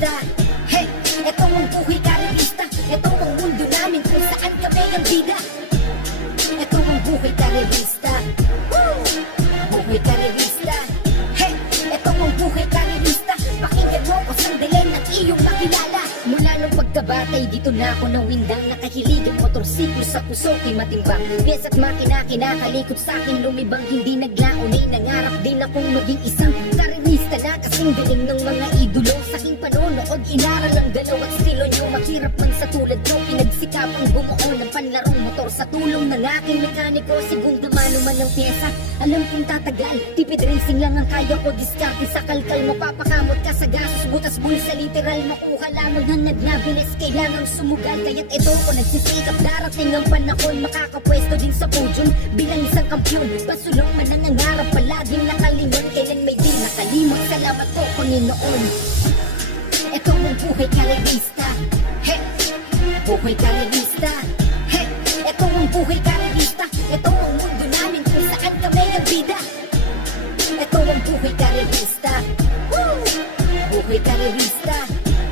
karerista. Hey, eto ang buhay karerista. Eto ang mundo namin kung saan kami ang bida. Eto ang buhay karerista. Woo! Buhay karerista. Hey, eto ang buhay karerista. Pakinggan mo ko sandali ng iyong makilala. Mula nung pagkabatay dito na ako nawindang. Nakahilig ang motorsiklo sa puso ko'y matimbang. Piyes at makina kinakalikot sa'kin lumibang. Hindi naglaon ay nangarap din akong maging isang karerista na kasing galing ng mga idolo. Sa aking panonood inaral ang galaw at estilo nyo. Mahirap man sa tulad nyo, pinagsikapang bumuo ng panlarong motor sa tulong ng aking mekaniko. Sigong namano man ang pyesa, alam kong tatagal. Tipid racing lang ang kaya ko, diskarte sa kalkal. Mapapakamot ka sa gasos, butas bulsa literal. Makuha lamang hangad na bilis, kailangang sumugal. Kaya't ito ko nagsisikap, darating ang panahon. Makakapwesto din sa podium bilang isang kampyon. Pasulong man ang nangarap, palaging nakalingon. Kailan may di nakalimot, salamat po Panginoon. Ito ang buhay karerista. Hey, buhay karerista. Hey, ito ang buhay karerista. Ito ang mundo namin kung saan kami ang bida. Ito ang buhay karerista. Woo! Buhay karerista.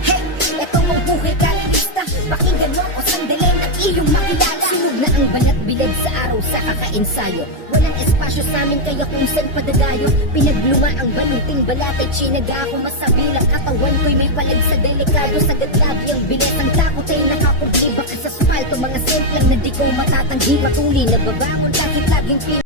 Hey, ito ang buhay karerista. Pakinggan mo ko sandali ng iyong makilala. Sunog na ang banat bilad sa araw sa kakaensayo. Walang espasyo sa amin kaya kung saan padadayo. Pinagluma ang balunting balat ay chinaga ako masabilang. Katawan ko'y may palag sa delikado. Sagad lagi ang bilis ang takot ay nakakumpli. Baka sa spalto mga semplang na di ko matatanggi. Patuloy na babangon kahit laging